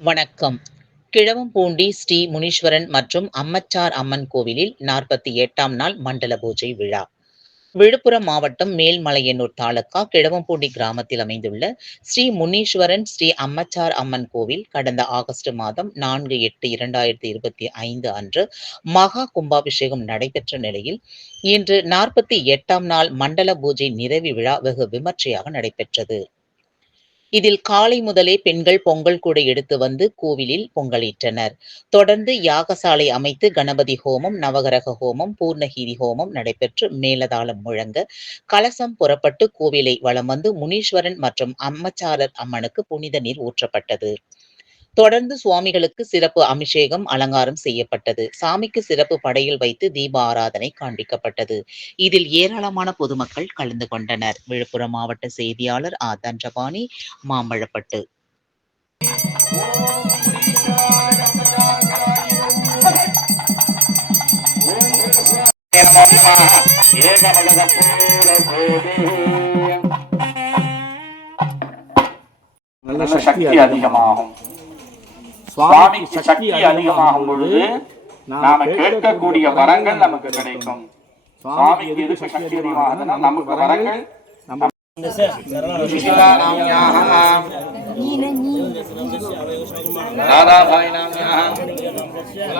வணக்கம். கிழவம்பூண்டி ஸ்ரீ முனீஸ்வரன் மற்றும் அம்மச்சார் அம்மன் கோவிலில் நாற்பத்தி எட்டாம் நாள் மண்டல பூஜை விழா. விழுப்புரம் மாவட்டம் மேல்மலையனூர் தாலுகா கிழவம்பூண்டி கிராமத்தில் அமைந்துள்ள ஸ்ரீ முனீஸ்வரன் ஸ்ரீ அம்மச்சார் அம்மன் கோவில் கடந்த ஆகஸ்ட் மாதம் நான்கு எட்டு இரண்டாயிரத்தி இருபத்தி ஐந்து அன்று மகா கும்பாபிஷேகம் நடைபெற்ற நிலையில் இன்று நாற்பத்தி எட்டாம் நாள் மண்டல பூஜை நிறைவு விழா வெகு விமர்சையாக நடைபெற்றது. இதில் காலை முதலே பெண்கள் பொங்கல் கூடை எடுத்து வந்து கோவிலில் பொங்கலிட்டனர். தொடர்ந்து யாகசாலை அமைத்து கணபதி ஹோமம் நவகரக ஹோமம் பூர்ணகிரி ஹோமம் நடைபெற்று மேலதாளம் முழங்க கலசம் புறப்பட்டு கோவிலை வலம் வந்து முனீஸ்வரன் மற்றும் அம்மச்சாரர் அம்மனுக்கு புனித நீர் ஊற்றப்பட்டது. தொடர்ந்து சுவாமிகளுக்கு சிறப்பு அபிஷேகம் அலங்காரம் செய்யப்பட்டது. சாமிக்கு சிறப்பு படையில் வைத்து தீப ஆராதனை காண்பிக்கப்பட்டது. இதில் ஏராளமான பொதுமக்கள் கலந்து கொண்டனர். விழுப்புரம் மாவட்ட செய்தியாளர் ஆ தண்டபாணி மாம்பழப்பட்டு. நல்ல சக்தி அதிகமாகும். சுவாமிக்கு சக்தி அதிகமாகும் பொழுது நாம கேட்கக்கூடிய வரங்கள் நமக்கு கிடைக்கும். சுவாமிக்கு எதுக்கு சக்தி அதிகமாகுதுன்னா நமக்கு வரங்கள் நம்ம ராதாபாய் நாமியாக